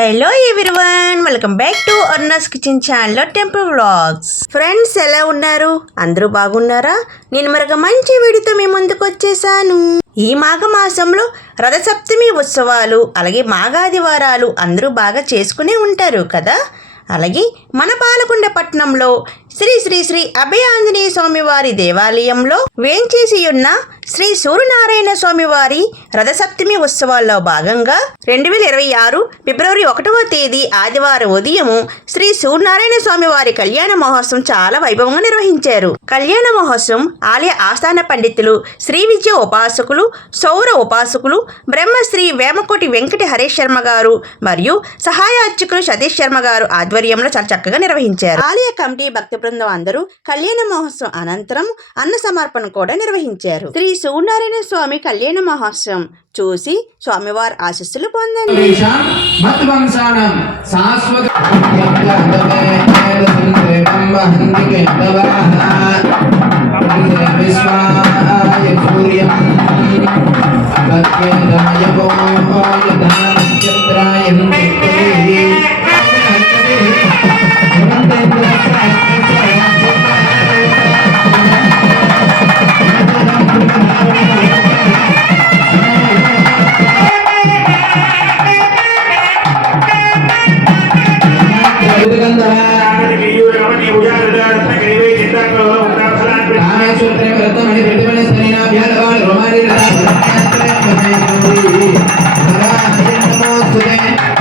Hello everyone welcome back to Arnas kitchen channel temple vlogs friends ఎలా ఉన్నారు? అందరూ బాగున్నారా? నేను మరొక మంచి వీడియోతో మీ ముందుకు వచ్చేసాను. ఈ మాఘ మాసంలో రథసప్తమి ఉత్సవాలు అలాగే మాఘాదివారాలు అందరూ బాగా చేసుకునే ఉంటారు కదా? అలాగే మన పాలకొండ పట్టణంలో శ్రీ శ్రీ శ్రీ అభయ ఆంజనేయ స్వామి వారి దేవాలయంలో వేంచేసి ఉన్న శ్రీ సూర్యనారాయణ స్వామి వారి రథసప్తమి ఉత్సవాల్లో భాగంగా రెండు వేల ఇరవై ఆరు ఫిబ్రవరి ఒకటవ తేదీ ఆదివారం ఉదయము శ్రీ సూర్యనారాయణ స్వామి వారి కళ్యాణ మహోత్సవం చాలా వైభవంగా నిర్వహించారు. కళ్యాణ మహోత్సవం ఆలయ ఆస్థాన పండితులు శ్రీ విద్య ఉపాసకులు సౌర ఉపాసకులు బ్రహ్మశ్రీ వేమకోటి వెంకట హరేష్ శర్మ గారు మరియు సహాయ అర్చకులు సతీష్ శర్మ గారు ఆధ్వర్యంలో చాలా చక్కగా నిర్వహించారు. ఆలయ కమిటీ భక్తి బృందం అందరూ కళ్యాణ మహోత్సవం అనంతరం అన్న సమర్పణ కూడా నిర్వహించారు శ్రీ సూర్యనారాయణ స్వామి కళ్యాణ మహోత్సవం చూసి స్వామివారి ఆశస్సులు పొందండి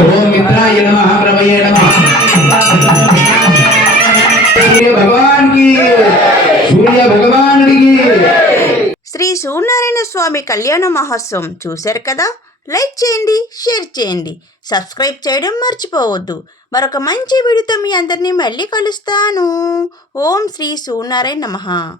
ఓం మిత్రాయ భగవాన్కి సూర్య భగవానుడికి. శ్రీ సూర్యనారాయణ స్వామి కళ్యాణ మహోత్సవం చూశారు కదా? లైక్ చేయండి షేర్ చేయండి. సబ్స్క్రైబ్ చేయడం మర్చిపోవద్దు. మరొక మంచి వీడియోతో మీ అందరినీ మళ్ళీ కలుస్తాను. ఓం శ్రీ సూర్యనారాయణ నమః.